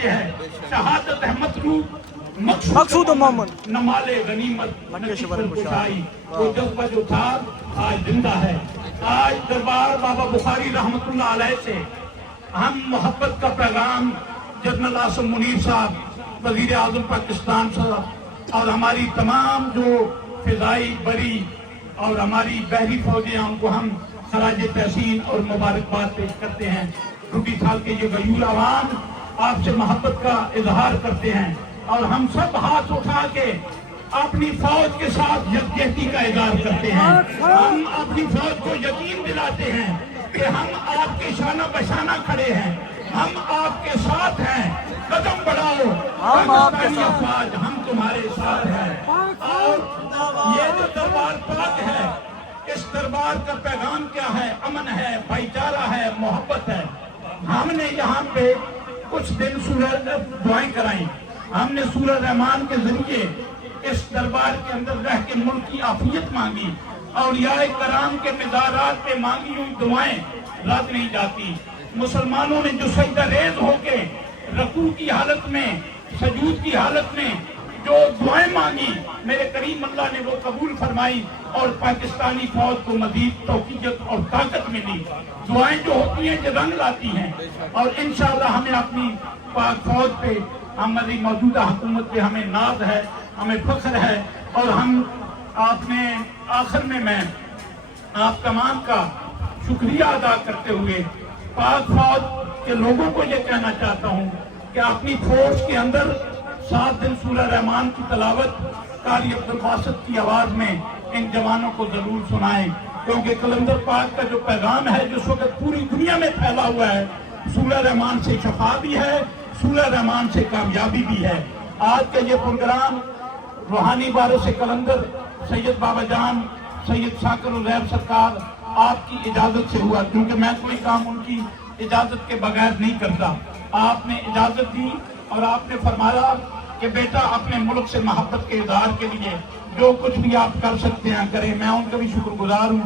کرتے ہیں شہادت ہے مطلوب مقصود محمد نمال غنیمت نشیب الخشائی، وہ جذبہ جو تھا آج زندہ ہے۔ آج دربار بابا بخاری رحمت اللہ علیہ سے ہم محبت کا پیغام جنرل عاصم منیر صاحب، وزیر اعظم پاکستان صاحب، اور ہماری تمام جو فضائی بری اور ہماری بحری فوجیں ان کو ہم خراج تحسین اور مبارکباد پیش کرتے ہیں۔ روٹی سال کے یہ غیور عوام آپ سے محبت کا اظہار کرتے ہیں اور ہم سب ہاتھ اٹھا کے اپنی فوج کے ساتھ یکجہتی کا اظہار کرتے ہیں۔ ہم اپنی فوج کو یقین دلاتے ہیں کہ ہم آپ کے شانہ بشانہ کھڑے ہیں، ہم آپ کے ساتھ ہیں، قدم بڑھاؤ پاکستانی افواج، ہم تمہارے ساتھ ہیں۔ اور یہ جو دربار پاک ہے، اس دربار کا پیغام کیا ہے؟ امن ہے، بھائی چارہ ہے، محبت ہے۔ ہم نے یہاں پہ کچھ دن سورہ دعائیں کرائیں، ہم نے سورہ رحمان کے ذریعے اس دربار کے اندر رہ کے ملک کی عافیت مانگی، اولیاء کرام کے مزارات پہ مانگی ہوئی دعائیں رد نہیں جاتی۔ مسلمانوں نے جو سجدہ ریز ہو کے رکوع کی حالت میں، سجود کی حالت میں جو دعائیں مانگی، میرے کریم اللہ نے وہ قبول فرمائی اور پاکستانی فوج کو مزید توقیت اور طاقت ملی۔ دعائیں جو ہوتی ہیں یہ رنگ لاتی ہیں، اور انشاءاللہ ہمیں اپنی پاک فوج پہ، ہماری موجودہ حکومت پہ ہمیں ناز ہے، ہمیں فخر ہے، اور ہم آپ نے آخر میں آپ تمام کا شکریہ ادا کرتے ہوئے پاک فوج کے لوگوں کو یہ کہنا چاہتا ہوں کہ اپنی فوج کے اندر 7 دن سورہ رحمان کی تلاوت قاری عبدالباسط کی آواز میں ان جوانوں کو ضرور سنائیں، کیونکہ کلندر پاک کا جو پیغام ہے جس وقت پوری دنیا میں پھیلا ہوا ہے، سورہ رحمان سے شفا بھی ہے، سورہ رحمان سے کامیابی بھی ہے۔ آج کا یہ پروگرام روحانی وارث کلندر سید بابا جان سید شاکر الغیب سرکار آپ کی اجازت سے ہوا، کیونکہ میں کوئی کام ان کی اجازت کے بغیر نہیں کرتا۔ آپ نے اجازت دی اور آپ نے فرمایا کہ بیٹا اپنے ملک سے محبت کے اظہار کے لیے جو کچھ بھی آپ کر سکتے ہیں کریں۔ میں ان کا بھی شکر گزار ہوں۔